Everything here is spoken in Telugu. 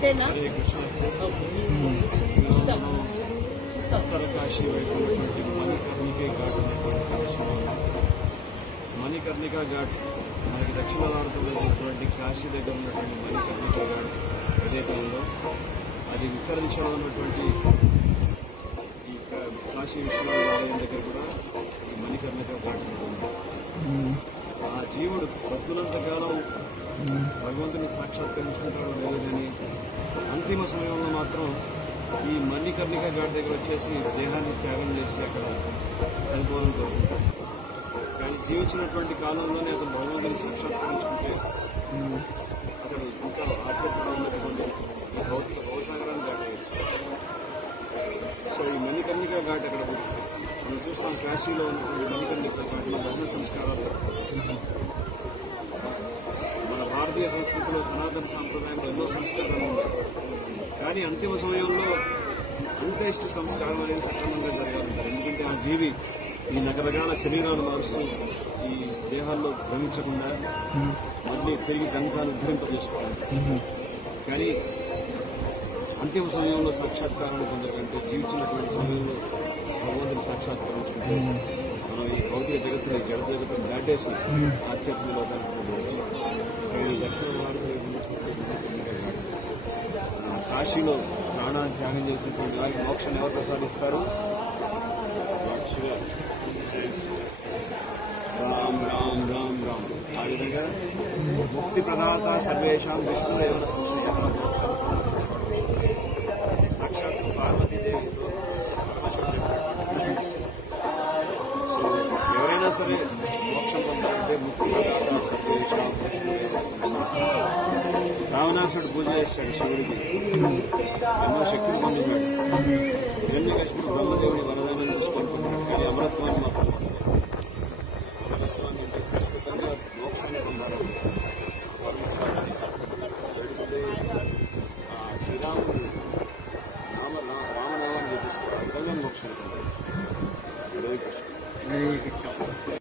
అంతేనా? ఉత్తర కాశీ వైపు ఉన్నటువంటి మణికర్ణికా ఘాట్ మణికర్ణికా ఘాట్ మనకి దక్షిణ భారతంలో ఉన్నటువంటి కాశీ దగ్గర ఉన్నటువంటి మణికర్ణికా ఘాట్ ఏదైతే ఉందో అది ఉత్తర దిశలో ఉన్నటువంటి ఈ కాశీ విశ్వనాథ ఆలయం దగ్గర కూడా ఈ మణికర్ణికా ఘాట్ ఉంటుంది. ఆ జీవుడు బతుకున్నంత కాలం భగవంతుని సాక్షాత్కరించుకుంటాడు లేదు కానీ అంతిమ సమయంలో మాత్రం ఈ మణికర్ణికా ఘాట్ దగ్గర వచ్చేసి దేహాన్ని త్యాగం చేసి అక్కడ చనిపోవడం కోరుకుంటాడు. కానీ జీవించినటువంటి కాలంలోనే అతను భగవంతుని సాక్షాత్కరించుకుంటే అతడు ఇంకా ఆశ్చర్యపడినటువంటి ఈ భౌతిక భవసాగరాన్ని దాటవచ్చు. సో ఈ మణికర్ణికా ఘాట్ అక్కడ మనం చూస్తాం కాశీలో ఉన్నటువంటి మణికర్ణికా ఘాట్లో దహన సంస్కారాలు. మన భారతీయ సంస్కృతిలో సనాతన సాంప్రదాయంలో ఎన్నో సంస్కారాలు ఉన్నాయి. కానీ అంతిమ సమయంలో అంత్యేష్ట సంస్కారం అనేది సక్రమంగా జరగాలంటారు. ఎందుకంటే ఆ జీవి ఈ రకరకాల శరీరాలు మారుస్తూ ఈ దేహాల్లో భ్రమించకుండా మళ్ళీ తిరిగి గంగాను ఉద్ధరింపజేసుకోవాలి. కానీ అంతిమ సమయంలో సాక్షాత్కారాన్ని పొందకంటే జీవించినటువంటి సమయంలో భగవంతుని సాక్షాత్కరించుకుంటే మనం ఈ భౌతిక జగత్తుని జడ జగత్తుని దాటేసి ఆధ్యాత్మిక కానీ దక్షిణ భారతదేశంలో కాశీలో ప్రాణాన్ని త్యాగం చేసినటువంటి వారికి మోక్షాన్ని ఎవరు ప్రసాదిస్తారు? రామ్ రామ్ రామ్ రామ్. ఆ విధంగా ముక్తి ప్రదాత సర్వేషాం విష్ణు ఎవరి సంశయ సాక్షాత్ పార్వతీదేవితో సో ఎవరైనా సరే మోక్షం పొందాలంటే ముక్తి ప్రదాత సర్వేషాం విష్ణు ఎవరి సంశయ. రావణాసుడు పూజ చేశాడు శివుడికి, ఎన్నో శక్తులు పొందుతాడు.